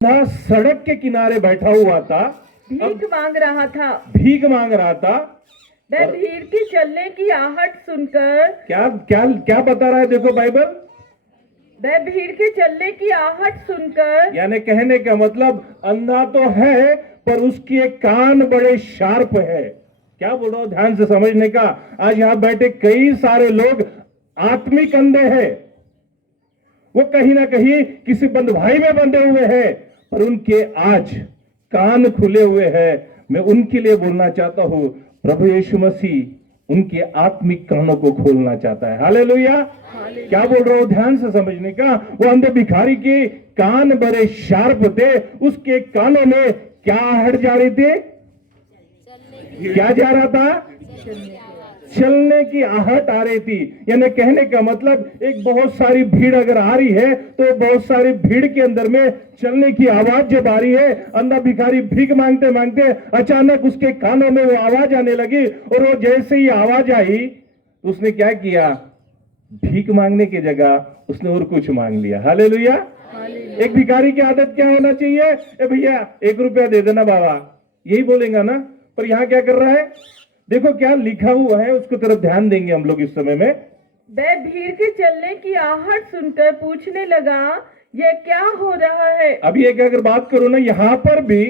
अंधा सड़क के किनारे बैठा हुआ था, भीख मांग रहा था। भीख मांग रहा था। वह भीड़ की चलने की आहट सुनकर, क्या क्या क्या बता रहा है देखो बाइबल, वह भीड़ के चलने की आहट सुनकर, यानी कहने का मतलब अंधा तो है पर उसके कान बड़े शार्प है। क्या बोल रहा हूं ध्यान से समझने का। आज यहां बैठे कई सारे लोग आत्मिक अंधे हैं, वो कहीं ना कहीं किसी बंद भाई में बंधे हुए हैं, पर उनके आज कान खुले हुए हैं। मैं उनके लिए बोलना चाहता हूं, प्रभु यीशु मसीह उनके आत्मिक कानों को खोलना चाहता है। हालेलुया। क्या बोल रहा हूं ध्यान से समझने का। वो अंधे भिखारी के कान बड़े शार्प थे, उसके कानों में क्या हट जा रही थी, क्या जा रहा था, चलने की आहट आ रही थी। यानी कहने का मतलब एक बहुत सारी भीड़ अगर आ रही है तो बहुत सारी भीड़ के अंदर में चलने की आवाज जब आ रही है, अंधा भिखारी भीख मांगते मांगते अचानक उसके कानों में वो आवाज आने लगी, और वो जैसे ही आवाज आई तो उसने क्या किया, भीख मांगने की जगह उसने और कुछ मांग लिया। हालेलुया। एक भिखारी की आदत क्या होना चाहिए, ए भैया 1 रुपया दे देना बाबा, यही बोलेगा ना। पर यहां क्या कर रहा है, देखो क्या लिखा हुआ है, उसको तरफ ध्यान देंगे हम लोग इस समय में। वह भीड़ के चलने की आहट सुनकर पूछने लगा, यह क्या हो रहा है। अभी एक अगर बात करो ना, यहां पर भी,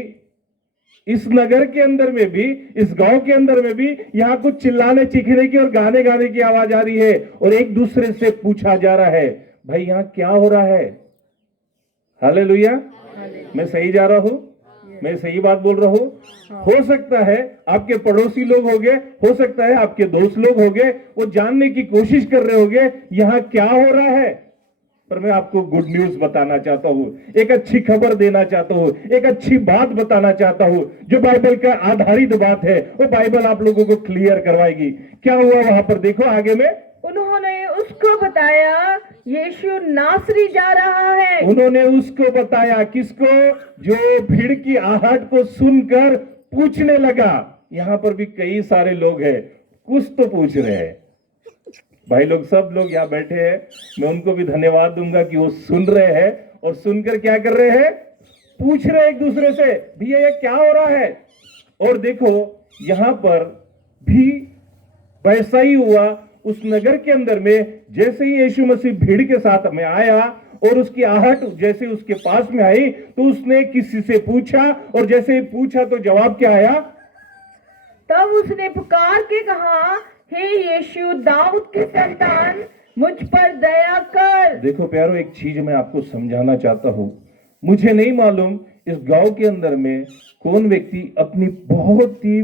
इस नगर के अंदर में भी, इस गांव के अंदर में भी यहां कुछ चिल्लाने चीखने की और गाने गाने की आवाज आ रही है, और एक दूसरे से पूछा जा रहा है, भाई यहां क्या हो रहा है। हालेलुया। मैं सही जा रहा हूं, मैं सही बात बोल रहा हूं। हो सकता है आपके पड़ोसी लोग होंगे, हो सकता है आपके दोस्त लोग होंगे, वो जानने की कोशिश कर रहे होंगे यहां क्या हो रहा है। पर मैं आपको गुड न्यूज बताना चाहता हूं, एक अच्छी खबर देना चाहता हूं, एक अच्छी बात बताना चाहता हूं, जो बाइबल का आधारित बात है, वो बाइबल आप लोगों को क्लियर करवाएगी। क्या हुआ वहां पर, देखो आगे में। उन्होंने उसको बताया, यीशु नासरी जा रहा है। उन्होंने उसको बताया, किसको, जो भीड़ की आहट को सुनकर पूछने लगा। यहां पर भी कई सारे लोग हैं, कुछ तो पूछ रहे हैं। भाई लोग, सब लोग यहाँ बैठे हैं, मैं उनको भी धन्यवाद दूंगा कि वो सुन रहे हैं, और सुनकर क्या कर रहे हैं, पूछ रहे एक दूसरे से, भैया ये क्या हो रहा है। और देखो यहां पर भी वैसा ही हुआ। उस नगर के अंदर में जैसे ही यीशु मसीह भीड़ के साथ में आया और उसकी आहट जैसे उसके पास में आई, तो उसने किसी से पूछा, और जैसे ही पूछा तो जवाब क्या आया, तब उसने पुकार के कहा, हे यीशु दाऊद के संतान, मुझ पर दया कर। देखो प्यारो, एक चीज मैं आपको समझाना चाहता हूं। मुझे नहीं मालूम इस गांव के अंदर में कौन व्यक्ति अपनी बहुत ही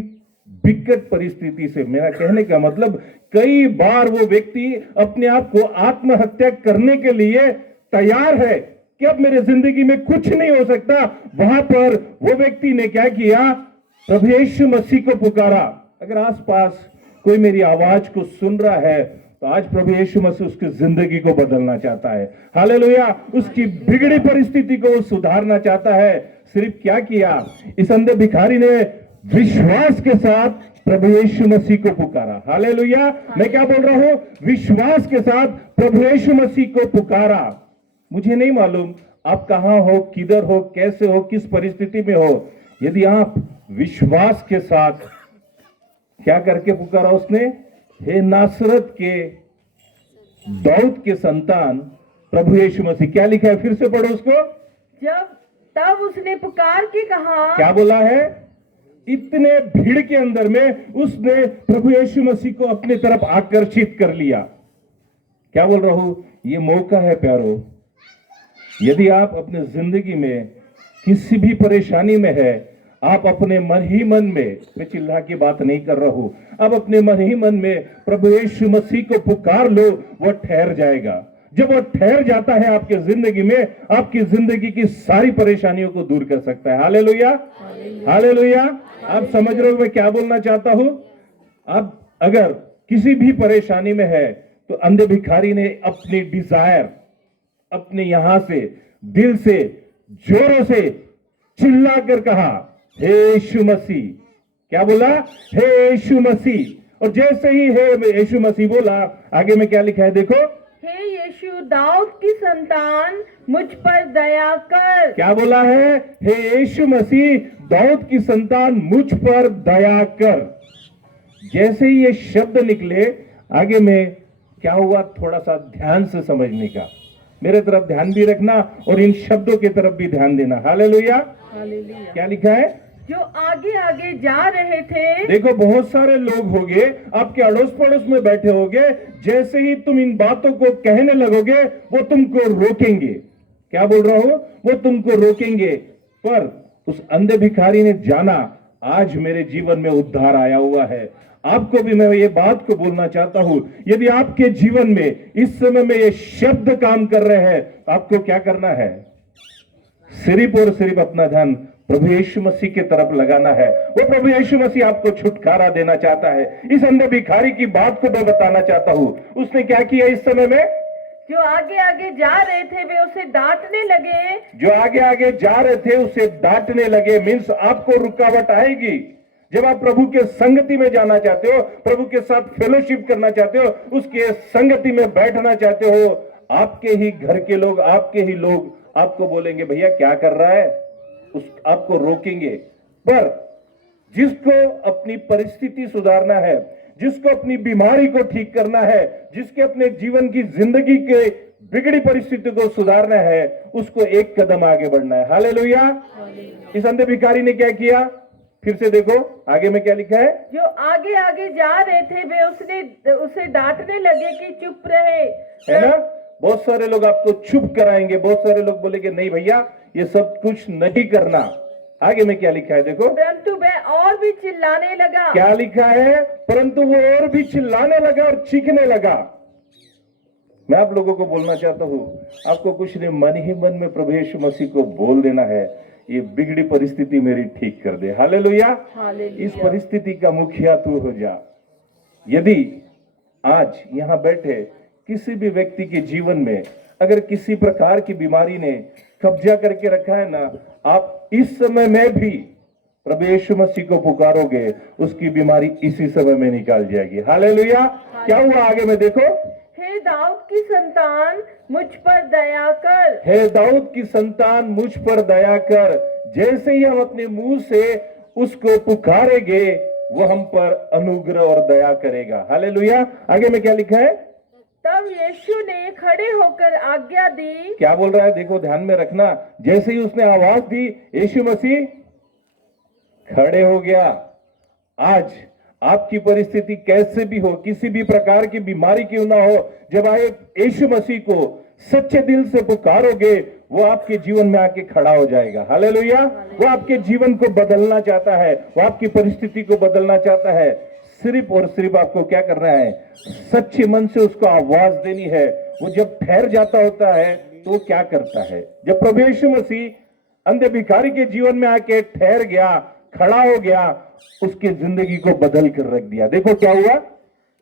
विकट परिस्थिति से, मेरा कहने का मतलब कई बार वो व्यक्ति अपने आप को आत्महत्या करने के लिए तैयार है कि अब मेरे जिंदगी में कुछ नहीं हो सकता। वहां पर वो व्यक्ति ने क्या किया, प्रभु यीशु मसीह को पुकारा। अगर आसपास कोई मेरी आवाज को सुन रहा है तो आज प्रभु यीशु मसीह उसकी जिंदगी को बदलना चाहता है। हालेलुया। उसकी बिगड़ी परिस्थिति को सुधारना चाहता है। सिर्फ क्या किया, इस अंधे भिखारी ने विश्वास के साथ प्रभु यीशु मसीह को पुकारा। हालेलुया। मैं क्या बोल रहा हूं, विश्वास के साथ प्रभु यीशु मसीह को पुकारा। मुझे नहीं मालूम आप कहां हो, किधर हो, कैसे हो, किस परिस्थिति में हो। यदि आप विश्वास के साथ क्या करके पुकारा उसने, हे नासरत के दाऊद के संतान प्रभु यीशु मसीह। क्या लिखा है, फिर से पढ़ो उसको। तब उसने पुकार के कहा, क्या बोला है, इतने भीड़ के अंदर में उसने प्रभु यीशु मसीह को अपनी तरफ आकर्षित कर लिया। क्या बोल रहा हूं, ये मौका है प्यारो। यदि आप अपने जिंदगी में किसी भी परेशानी में है, आप अपने मन ही मन में, मैं चिल्ला की बात नहीं कर रहा हूं, आप अपने मन ही मन में प्रभु यीशु मसीह को पुकार लो, वो ठहर जाएगा। जब वो ठहर जाता है आपकी जिंदगी में, आपकी जिंदगी की सारी परेशानियों को दूर कर सकता है। Hallelujah, hallelujah. आप समझ रहे हो मैं क्या बोलना चाहता हूं। आप अगर किसी भी परेशानी में है तो अंधे भिखारी ने अपनी डिजायर अपने यहां से दिल से जोरों से चिल्ला कर कहा, हे यीशु मसीह। क्या बोला, हे यीशु मसीह। और जैसे ही हे यीशु मसीह बोला, आगे में क्या लिखा है देखो, हे यीशु दाऊद की संतान मुझ पर दया कर। क्या बोला है? हे यीशु मसीह दाऊद की संतान मुझ पर दया कर। जैसे ही ये शब्द निकले, आगे में क्या हुआ, थोड़ा सा ध्यान से समझने का, मेरे तरफ ध्यान भी रखना और इन शब्दों की तरफ भी ध्यान देना। हालेलुया। हालेलुया। क्या लिखा है? जो आगे आगे जा रहे थे, देखो बहुत सारे लोग होंगे आपके अड़ोस पड़ोस में बैठे होंगे, जैसे ही तुम इन बातों को कहने लगोगे वो तुमको रोकेंगे। क्या बोल रहा हूं? वो तुमको रोकेंगे। पर उस अंधे भिखारी ने जाना, आज मेरे जीवन में उद्धार आया हुआ है। आपको भी मैं ये बात को बोलना चाहता हूं, यदि आपके जीवन में इस समय में ये शब्द काम कर रहे हैं, आपको क्या करना है? सिर्फ और सिर्फ अपना ध्यान प्रभु यीशु मसीह की तरफ लगाना है। वो प्रभु यीशु मसीह आपको छुटकारा देना चाहता है। इस अंधे भिखारी की बात को मैं बताना चाहता हूं। उसने क्या किया इस समय में? जो आगे आगे जा रहे थे वे उसे डांटने लगे। जो आगे आगे जा रहे थे उसे डांटने लगे। मीन्स आपको रुकावट आएगी जब आप प्रभु के संगति में जाना चाहते हो, प्रभु के साथ फेलोशिप करना चाहते हो, उसके संगति में बैठना चाहते हो। आपके ही घर के लोग, आपके ही लोग आपको बोलेंगे भैया क्या कर रहा है, आपको रोकेंगे। पर जिसको अपनी परिस्थिति सुधारना है, जिसको अपनी बीमारी को ठीक करना है, जिसके अपने जीवन की जिंदगी के बिगड़ी परिस्थिति को सुधारना है, उसको एक कदम आगे बढ़ना है। हालेलुया। इस अंधे भिखारी ने क्या किया? फिर से देखो आगे में क्या लिखा है? जो आगे आगे जा रहे थे वे उसे डांटने लगे कि चुप रहे। है ना? बहुत सारे लोग आपको चुप कराएंगे, बहुत सारे लोग बोलेंगे नहीं भैया ये सब कुछ नहीं करना। आगे में क्या लिखा है देखो? परंतु वह और भी चिल्लाने लगा। क्या लिखा है? परंतु वो और भी चिल्लाने लगा और चीखने लगा। मैं आप लोगों को बोलना चाहता हूं, आपको कुछ नहीं, मन ही मन में प्रभु यीशु मसीह को बोल देना है, ये बिगड़ी परिस्थिति मेरी ठीक कर दे। हालेलुया। इस परिस्थिति का मुखिया तू हो जा। यदि आज यहां बैठे किसी भी व्यक्ति के जीवन में अगर किसी प्रकार की बीमारी ने कब्जा करके रखा है ना, आप इस समय में भी प्रभु यीशु मसीह को पुकारोगे, उसकी बीमारी इसी समय में निकाल जाएगी। हालेलुया। क्या हुआ आगे में देखो? हे दाऊद की संतान मुझ पर दया कर। हे दाऊद की संतान मुझ पर दया कर। जैसे ही हम अपने मुंह से उसको पुकारेंगे, वो हम पर अनुग्रह और दया करेगा। हालेलुया। आगे में क्या लिखा है? तब यीशु ने खड़े होकर आज्ञा दी। क्या बोल रहा है देखो, ध्यान में रखना। जैसे ही उसने आवाज दी, यीशु मसीह खड़े हो गया। आज आपकी परिस्थिति कैसे भी हो, किसी भी प्रकार की बीमारी क्यों ना हो, जब आप यीशु मसीह को सच्चे दिल से पुकारोगे, वो आपके जीवन में आके खड़ा हो जाएगा। हालेलुया। वो आपके जीवन को बदलना चाहता है, वो आपकी परिस्थिति को बदलना चाहता है। सिर्फ और सिर्फ आपको क्या करना है? सच्चे मन से उसको आवाज देनी है। वो जब ठहर जाता होता है तो वो क्या करता है? जब प्रभु यीशु मसीह अंधे भिखारी के जीवन में आके ठहर गया, खड़ा हो गया, उसकी जिंदगी को बदल कर रख दिया। देखो क्या हुआ?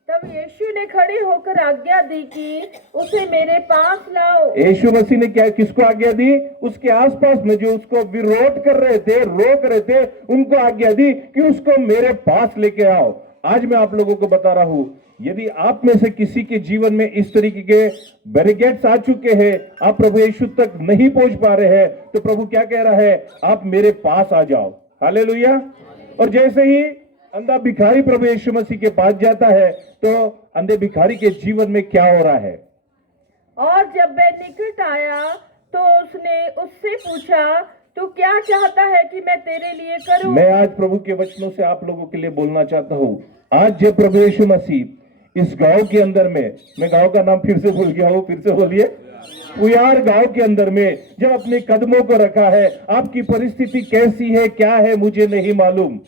तब यीशु ने खड़े होकर आज्ञा दी कि उसे मेरे पास लाओ। यीशु मसीह ने क्या, किसको आज्ञा दी? उसके आसपास में जो उसको विरोध कर रहे थे, रोक रहे थे, उनको आज्ञा दी कि उसको मेरे पास लेके आओ। आज मैं आप लोगों को बता रहा हूं, यदि आप में से किसी के जीवन में इस तरीके के बैरिकेड्स आ चुके हैं, आप प्रभु यीशु तक नहीं पहुंच पा रहे हैं, तो प्रभु क्या कह रहा है? आप मेरे पास आ जाओ। हालेलुया। और जैसे ही अंधा भिखारी प्रभु यीशु मसीह के पास जाता है, तो अंधे भिखारी के जीवन में क्या हो रहा है? और जब वह निकट आया तो उसने उससे पूछा, तू क्या चाहता है कि मैं तेरे लिए करूं? मैं आज प्रभु के वचनों से आप लोगों के लिए बोलना चाहता हूं। आज जब प्रभु यीशु मसीह इस गांव के अंदर में, मैं गांव का नाम फिर से भूल गया हूं, फिर से बोलिए, पुयार गांव के अंदर में जब अपने कदमों को रखा है, आपकी परिस्थिति कैसी है, क्या है, मुझे नहीं मालूम,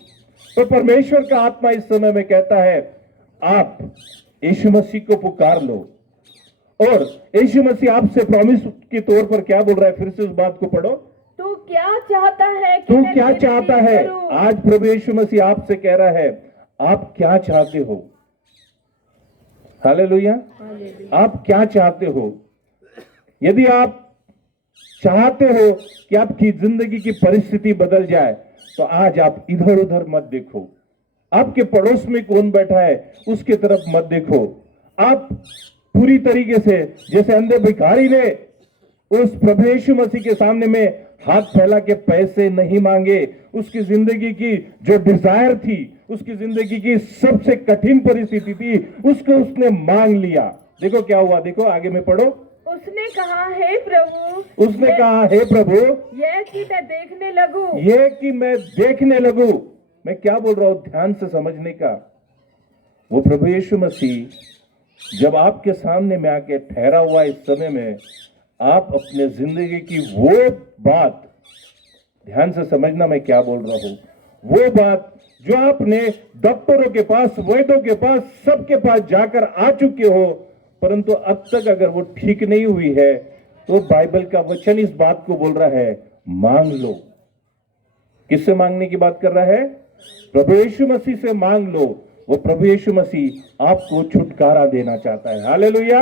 तो परमेश्वर का आत्मा इस समय में कहता है, आप यीशु मसीह को पुकार लो। और यीशु मसीह आपसे प्रॉमिस के तौर पर क्या बोल रहा है? फिर से उस बात को पढ़ो। तू क्या चाहता है कि तू मैं क्या तेरे चाहता लिए है? करूं? आज प्रभु यीशु मसीह आपसे कह रहा है, आप क्या चाहते हो? हालेलुया। आप क्या चाहते हो? यदि आप चाहते हो कि आपकी जिंदगी की परिस्थिति बदल जाए, तो आज आप इधर उधर मत देखो। आपके पड़ोस में कौन बैठा है उसके तरफ मत देखो। आप पूरी तरीके से, जैसे अंधे भिखारी ने उस प्रभु यीशु मसीह के सामने में हाथ फैला के पैसे नहीं मांगे, उसकी जिंदगी की जो डिजायर थी, उसकी जिंदगी की सबसे कठिन परिस्थिति थी, उसको उसने मांग लिया। देखो क्या हुआ, देखो आगे में पढ़ो। उसने कहा, हे प्रभु, उसने कहा, हे प्रभु, यह कि मैं देखने लगूं। ये कि मैं देखने लगूं। मैं क्या बोल रहा हूं, ध्यान से समझने का। वो प्रभु यीशु मसीह जब आपके सामने में आके ठहरा हुआ इस समय में, आप अपने जिंदगी की वो बात, ध्यान से समझना मैं क्या बोल रहा हूं, वो बात जो आपने डॉक्टरों के पास, वैद्यों के पास, सबके पास जाकर आ चुके हो, परंतु अब तक अगर वो ठीक नहीं हुई है, तो बाइबल का वचन इस बात को बोल रहा है, मांग लो। किससे मांगने की बात कर रहा है? प्रभु यीशु मसीह से मांग लो। वो प्रभु यीशु मसीह आपको छुटकारा देना चाहता है। Hallelujah,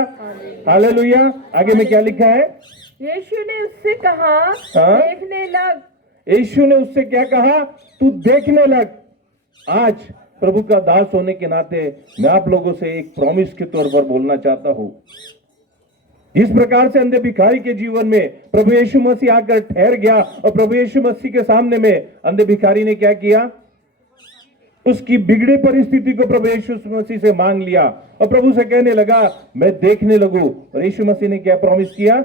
hallelujah. आगे में क्या लिखा है? यीशु ने उससे कहा, हाँ? देखने लग। यीशु ने उससे क्या कहा? तू देखने लग। आज प्रभु का दास होने के नाते मैं आप लोगों से एक प्रॉमिस के तौर पर बोलना चाहता हूं। इस प्रकार से अंधे भिखारी के जीवन में प्रभु यीशु मसीह आकर ठहर गया, और प्रभु यीशु मसीह के सामने में अंधे भिखारी ने क्या किया? उसकी बिगड़ी परिस्थिति को प्रभु यीशु मसीह से मांग लिया और प्रभु से कहने लगा, मैं देखने लगूं। और यीशु मसीह ने क्या प्रॉमिस किया?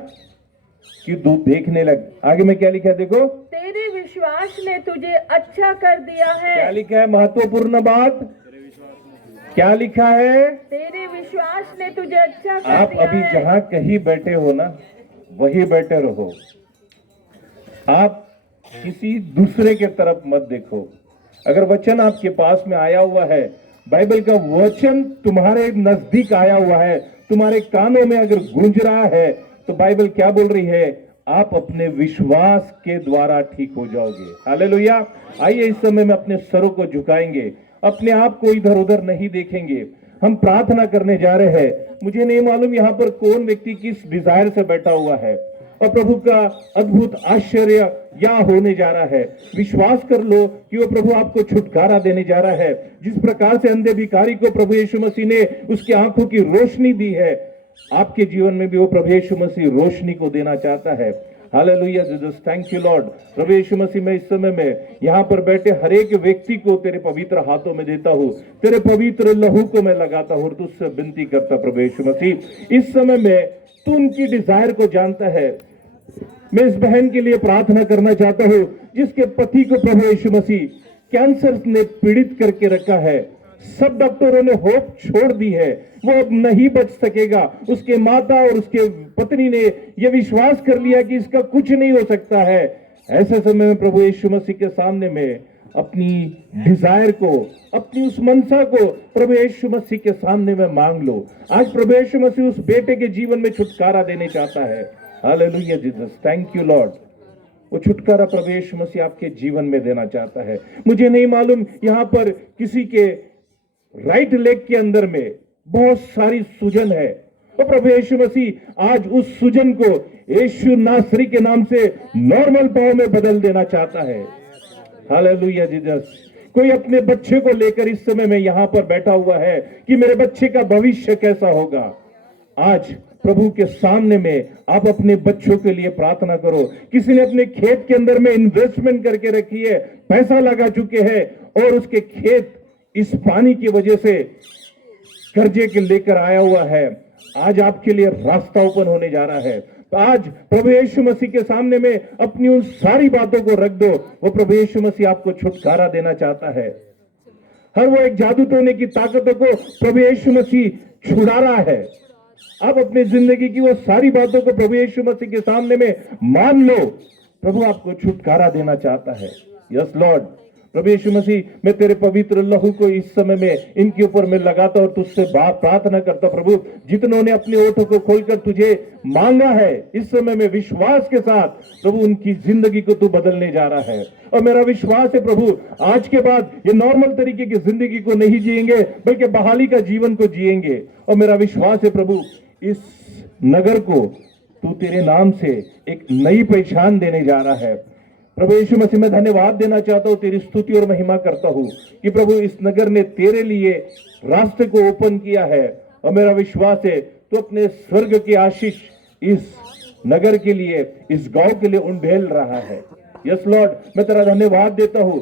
कि तू देखने लग। आगे में क्या लिखा है देखो? तेरे विश्वास ने तुझे अच्छा कर दिया है। क्या लिखा है? महत्वपूर्ण बात क्या लिखा है? तेरे विश्वास ने तुझे अच्छा कर आप दिया अभी है। जहां कहीं बैठे हो ना, वही बैठे रहो। आप किसी दूसरे के तरफ मत देखो। अगर वचन आपके पास में आया हुआ है, बाइबल का वचन तुम्हारे नजदीक आया हुआ है, तुम्हारे कानों में अगर गूंज रहा है, तो बाइबल क्या बोल रही है? आप अपने विश्वास के द्वारा ठीक हो जाओगे। हालेलुया। आइए इस समय में अपने सरों को झुकाएंगे, अपने आप को इधर उधर नहीं देखेंगे। हम प्रार्थना करने जा रहे हैं। मुझे नहीं मालूम यहाँ पर कौन व्यक्ति किस डिजायर से बैठा हुआ है, और प्रभु का अद्भुत आश्चर्य यहाँ होने जा रहा है। विश्वास कर लो कि वो प्रभु आपको छुटकारा देने जा रहा है। जिस प्रकार से अंधे भिखारी को प्रभु यीशु मसीह ने उसकी आंखों की रोशनी दी है, आपके जीवन में भी वो प्रभु यीशु मसीह रोशनी को देना चाहता है। Hallelujah Jesus, thank you lord. प्रभु यीशु मसीह, मैं इस समय में यहाँ पर बैठे हर एक व्यक्ति को तेरे पवित्र हाथों में देता हूँ, तेरे पवित्र लहू को मैं लगाता हूँ और तुझसे विनती करता प्रभु यीशु मसीह, इस समय में तू उनकी डिजायर को जानता है। मैं इस बहन के लिए प्रार्थना करना चाहता हूँ जिसके पति को प्रभु यीशु मसीह कैंसर ने पीड़ित करके रखा है। सब डॉक्टरों ने होप छोड़ दी है, वो अब नहीं बच सकेगा। उसके माता और उसके पत्नी ने यह विश्वास कर लिया कि इसका कुछ नहीं हो सकता है। ऐसे समय में प्रभु यीशु मसीह के सामने में अपनी डिजायर को, अपनी उस मनसा को प्रभु यीशु मसीह के सामने में मांग लो। आज प्रभु यीशु मसीह उस बेटे के जीवन में छुटकारा देने चाहता है। Hallelujah Jesus, thank you Lord. वो छुटकारा प्रभु यीशु मसीह आपके जीवन में देना चाहता है। मुझे नहीं मालूम यहाँ पर किसी के राइट लेग के अंदर में बहुत सारी सूजन है, तो प्रभु यीशु मसीह आज उस सूजन को यीशु नासरी के नाम से नॉर्मल पाव में बदल देना चाहता है। Hallelujah Jesus. कोई अपने बच्चे को लेकर इस समय में यहाँ पर बैठा हुआ है कि मेरे बच्चे का भविष्य कैसा होगा। आज प्रभु के सामने में आप अपने बच्चों के लिए प्रार्थना करो। किसी ने अपने खेत के अंदर में इन्वेस्टमेंट करके रखी है, पैसा लगा चुके हैं, और उसके खेत इस पानी की वजह से कर्जे के लेकर आया हुआ है। आज आपके लिए रास्ता ओपन होने जा रहा है। तो आज प्रभु यीशु मसीह के सामने में अपनी उन सारी बातों को रख दो। वो प्रभु यीशु मसीह आपको छुटकारा देना चाहता है। हर वो एक जादू टोने की ताकतों को प्रभु यीशु मसीह छुड़ा रहा है। आप अपनी जिंदगी की वो सारी बातों को प्रभु यीशु मसीह के सामने में मान लो। प्रभु आपको छुटकारा देना चाहता है। Yes Lord. प्रभु यीशु मसीह, मैं तेरे पवित्र लहू को इस समय में इनके ऊपर मैं लगाता और तुझसे प्रार्थना करता प्रभु, जितनों ने अपने ओठों को खोलकर तुझे मांगा है, इस समय में विश्वास के साथ प्रभु उनकी जिंदगी को तू बदलने जा रहा है। और मेरा विश्वास है प्रभु, आज के बाद ये नॉर्मल तरीके की जिंदगी को नहीं जिएंगे, बल्कि बहाली का जीवन को जिएंगे। और मेरा विश्वास है प्रभु, इस नगर को तू तेरे नाम से एक नई पहचान देने जा रहा है। प्रभु यीशु मसीह, मैं धन्यवाद देना चाहता हूँ, तेरी स्तुति और महिमा करता हूँ कि प्रभु इस नगर ने तेरे लिए रास्ते को ओपन किया है। और मेरा विश्वास है तो अपने स्वर्ग की आशीष इस नगर के लिए, इस गांव के लिए उंडेल रहा है। यस लॉर्ड, मैं तेरा धन्यवाद देता हूँ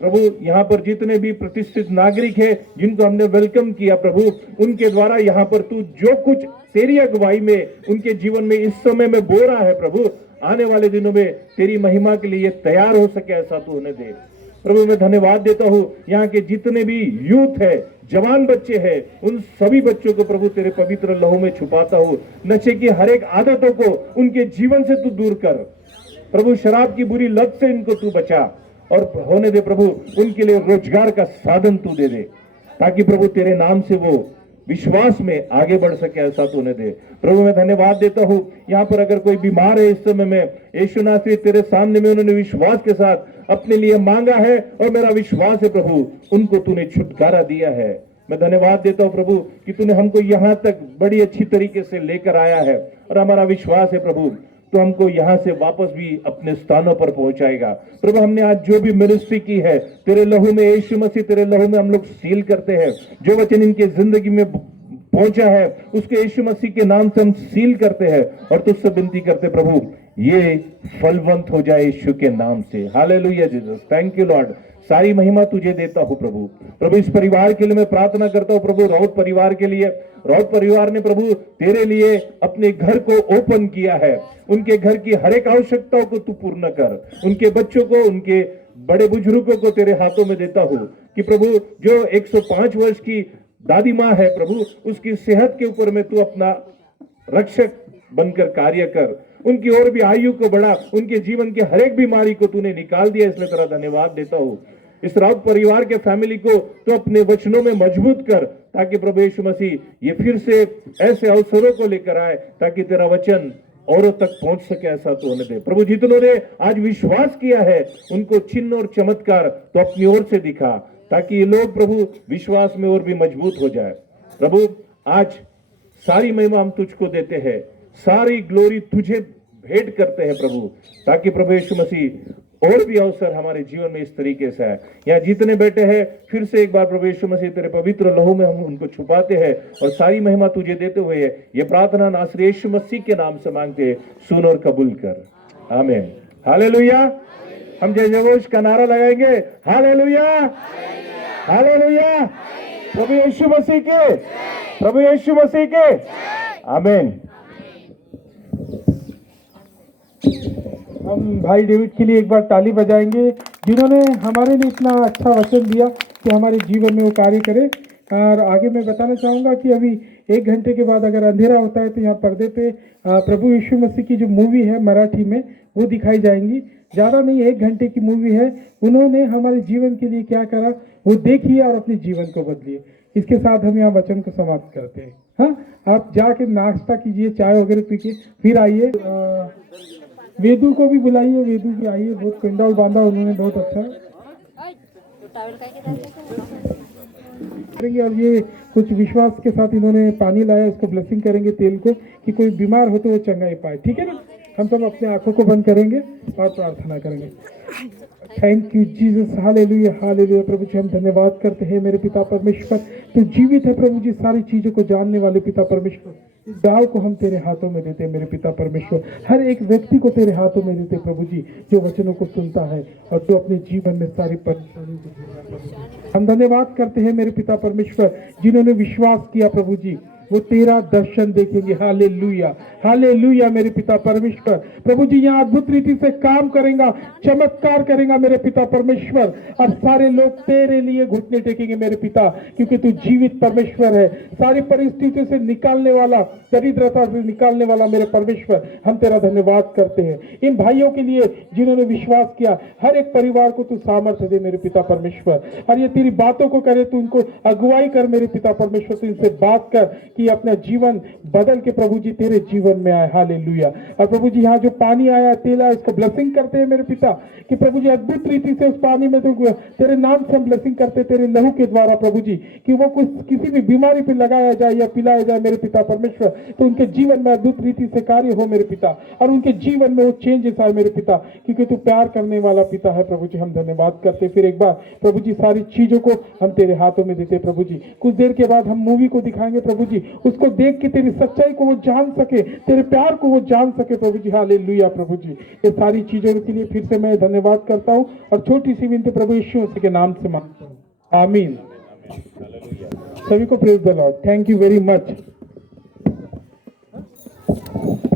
प्रभु। यहाँ पर जितने भी प्रतिष्ठित नागरिक हैं जिनको हमने वेलकम किया प्रभु, उनके द्वारा यहाँ पर तू जो कुछ तेरी अगुवाई में उनके जीवन में इस समय में बो रहा है प्रभु, आने वाले दिनों में तेरी महिमा के लिए ये तैयार हो सके, ऐसा तू होने दे प्रभु। मैं धन्यवाद देता हूँ यहाँ के जितने भी यूथ है, जवान बच्चे हैं, उन सभी बच्चों को प्रभु तेरे पवित्र लहू में छुपाता हूँ। नशे की हर एक आदतों को उनके जीवन से तू दूर कर प्रभु। शराब की बुरी लत से इनको तू बचा और होने दे प्रभु उनके लिए रोजगार का साधन तू दे दे, ताकि प्रभु तेरे नाम से वो विश्वास में आगे बढ़ सके, ऐसा तू उन्हें दे प्रभु। मैं धन्यवाद देता हूँ यहाँ पर अगर कोई बीमार है इस समय में, यीशु नासरी तेरे सामने में उन्होंने विश्वास के साथ अपने लिए मांगा है और मेरा विश्वास है प्रभु उनको तूने छुटकारा दिया है। मैं धन्यवाद देता हूँ प्रभु कि तूने हमको यहाँ तक बड़ी अच्छी तरीके से लेकर आया है और हमारा विश्वास है प्रभु तो हमको यहाँ से वापस भी अपने स्थानों पर पहुंचाएगा प्रभु। हमने आज जो भी मिनिस्ट्री की है तेरे लहू में, यीशु मसीह तेरे लहू में हम लोग सील करते हैं। जो वचन इनके जिंदगी में पहुंचा है उसके यीशु मसीह के नाम से हम सील करते हैं और तुझसे विनती करते प्रभु ये फलवंत हो जाए यीशु के नाम से। Hallelujah Jesus, thank you Lord. सारी महिमा तुझे देता हूं प्रभु। प्रभु इस परिवार के लिए मैं प्रार्थना करता हूं प्रभु, राउत परिवार के लिए। राउत परिवार ने प्रभु तेरे लिए अपने घर को ओपन किया है, उनके घर की हर एक आवश्यकताओं को तू पूर्ण कर। उनके बच्चों को, उनके बड़े बुजुर्गों को तेरे हाथों में देता हूं कि प्रभु जो 105 वर्ष की दादी माँ है प्रभु, उसकी सेहत के ऊपर में तू अपना रक्षक बनकर कार्य कर। उनकी और भी आयु को बढ़ा, उनके जीवन के हर एक बीमारी को तूने निकाल दिया, इसलिए तेरा धन्यवाद देता हूँ। इस राउत परिवार के फैमिली को तो अपने वचनों में मजबूत कर, ताकि प्रभु यीशु मसीह ये फिर से ऐसे अवसरों को लेकर आए ताकि तेरा वचन औरों तक पहुंच सके, ऐसा तो होने दे प्रभु। जितनों ने आज विश्वास किया है उनको चिन्ह और चमत्कार तो अपनी ओर से दिखा, ताकि ये लोग प्रभु विश्वास में और भी मजबूत हो जाए। प्रभु आज सारी महिमा हम तुझको देते हैं, सारी ग्लोरी तुझे भेंट करते हैं प्रभु, ताकि प्रभु यीशु मसीह और भी अवसर हमारे जीवन में इस तरीके से है। यहाँ जितने बेटे हैं फिर से एक बार प्रभु यीशु मसीह तेरे पवित्र लहू में हम उनको छुपाते हैं और सारी महिमा तुझे देते हुए ये प्रार्थना नासरी यीशु मसीह के नाम से मांगते हैं, सुन और कबूल कर, आमीन। हालेलुया। हम जय जयघोष का नारा लगाएंगे, हालेलुया हालेलुया। प्रभु यीशु मसीह के, प्रभु यीशु मसीह के, आमीन। हम भाई डेविड के लिए एक बार ताली बजाएंगे, जिन्होंने हमारे लिए इतना अच्छा वचन दिया कि हमारे जीवन में वो कार्य करे। और आगे मैं बताना चाहूँगा कि अभी 1 घंटे के बाद अगर अंधेरा होता है तो यहाँ पर्दे पे प्रभु यीशु मसीह की जो मूवी है मराठी में वो दिखाई जाएंगी। ज़्यादा नहीं, 1 घंटे की मूवी है। उन्होंने हमारे जीवन के लिए क्या करा वो देखिए और अपने जीवन को बदलिए। इसके साथ हम यहाँ वचन को समाप्त करते हैं। हाँ, आप जाके नाश्ता कीजिए, चाय वगैरह पी के फिर आइए। वेदू को भी बुलाइए, वेदू भी आइए, बहुत पेंडाल बांधा उन्होंने, बहुत अच्छा करेंगे। और ये कुछ विश्वास के साथ इन्होंने पानी लाया, इसको ब्लेसिंग करेंगे तेल को, कि कोई बीमार हो तो वो चंगाई पाए। ठीक है ना? हम सब अपने आंखों को बंद करेंगे और प्रार्थना करेंगे। Thank you Jesus, hallelujah hallelujah. प्रभु जी हम धन्यवाद करते हैं मेरे पिता परमेश्वर, तो जीवित है प्रभु जी, सारी चीजों को जानने वाले पिता परमेश्वर। इस गाँव को हम तेरे हाथों में देते हैं मेरे पिता परमेश्वर, हर एक व्यक्ति को तेरे हाथों में देते प्रभु जी, जो वचनों को सुनता है और जो अपने जीवन में सारी परेशानियों को दूर करता है। हम धन्यवाद करते हैं मेरे पिता परमेश्वर, जिन्होंने विश्वास किया प्रभु जी, वो तेरा दर्शन देखेंगे। हालेलुया हालेलुया मेरे पिता परमेश्वर। प्रभु जी यहाँ अद्भुत रीति से काम करेगा, चमत्कार करेगा मेरे पिता परमेश्वर, और सारे लोग तेरे लिए घुटने टेकेंगे मेरे पिता, क्योंकि तू जीवित परमेश्वर है, सारी परिस्थितियों से निकालने वाला, दरिद्रता से निकालने वाला मेरे परमेश्वर। हम तेरा धन्यवाद करते हैं इन भाइयों के लिए जिन्होंने विश्वास किया। हर एक परिवार को तू सामर्थ्य दे मेरे पिता परमेश्वर, और ये तेरी बातों को करे, तू उनको अगुवाई कर मेरे पिता परमेश्वर। तू इनसे बात कर कि अपना जीवन बदल के प्रभु जी तेरे जीवन में आए। हालेलुया। और प्रभु जी यहाँ जो पानी आया, तेल आया, इसको ब्लेसिंग करते हैं मेरे पिता, कि प्रभु जी अद्भुत रीति से उस पानी में तो तेरे नाम से हम ब्लेसिंग करते, तेरे लहू के द्वारा प्रभु जी, कि वो कुछ किसी भी बीमारी पे लगाया जाए या पिलाया जाए मेरे पिता परमेश्वर, तो उनके जीवन में अद्भुत रीति से कार्य हो मेरे पिता, और उनके जीवन में वो चेंजेस आए मेरे पिता, क्योंकि तू प्यार करने वाला पिता है प्रभु जी। हम धन्यवाद करते फिर एक बार प्रभु जी, सारी चीजों को हम तेरे हाथों में देते प्रभु जी। कुछ देर के बाद हम मूवी को दिखाएंगे प्रभु जी, उसको देख के तेरी सच्चाई को वो जान सके, तेरे प्यार को वो जान सके प्रभु जी। हालेलुया प्रभु जी। ये सारी चीजों के लिए फिर से मैं धन्यवाद करता हूँ और छोटी सी विनती प्रभु यीशु मसीह के नाम से मांगता हूँ, आमीन। सभी को praise the Lord. Thank you very much.